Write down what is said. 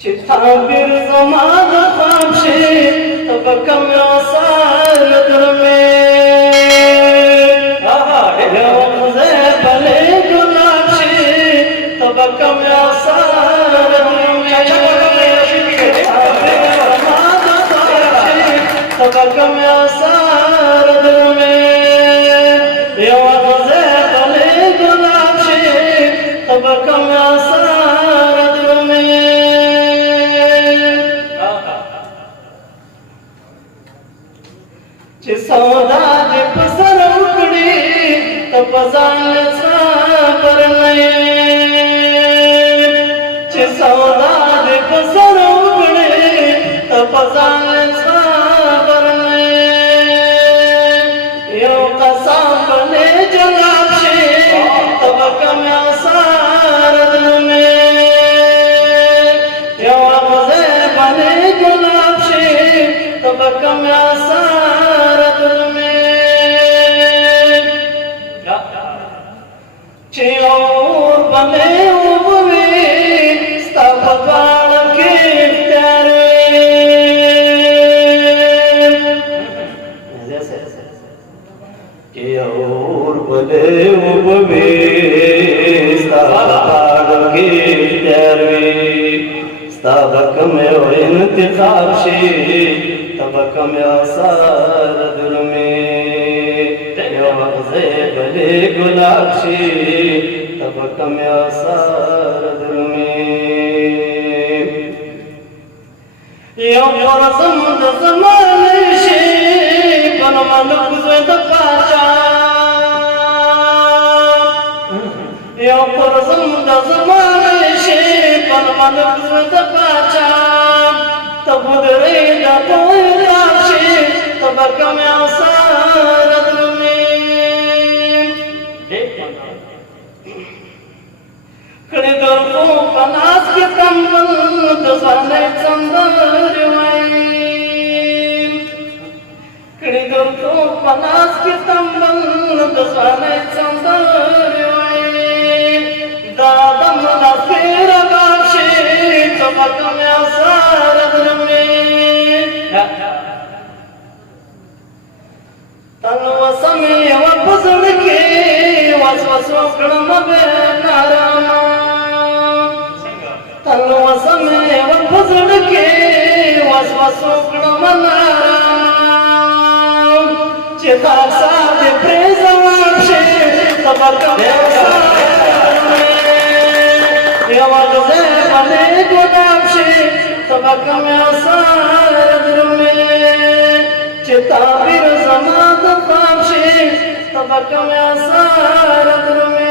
Çitabir zamanı kamşi tabakam yasar durme Yavze bale gulakşi tabakam yasar durme Çitabir zamanı kamşi tabakam yasar durme Yavze bale gulakşi tabakam yasar durme सौदा दे पसर उकड़ी तो पजान साबर नहीं सौदा दे पसर उकड़ी तो पजान साबर नहीं यो कसम बने जलाशे तब कम्या सारद में यो मजे बने गुलाबशे तब कम्या और बने उबवे स्तपवाल के प्यारे और बने उबवे स्तपवाल के प्यारे स्तबक में और इंतखाब से तबक में आसार दुल में बले गुलाब से तबक में आसार दुल में यो परसम दजमाने से बन मलुक ज़द पाचा यो परसम दजमाने से बन मलुक ज़द पाचा तब दरे दा पोराब से तबक में आसार दुल में खड़े दर्दों पनास के कंबल दसाने चंदर वाई खड़े दर्दों पनास के कंबल दसाने चंदर वाई दादम ना फेर गाशे तबक में आसार दुल में तनवा समय व फजल के वसवसो कणम बेनारामा तनवा समय व फजल के वसवसो कणम नारामा चितार साथ प्रेजवाशे तबक यवगजे बने गुलाबशे तबक में आसार दुल में चिताबिर ज़मात ख्वाबशे तबक में आसार दुल में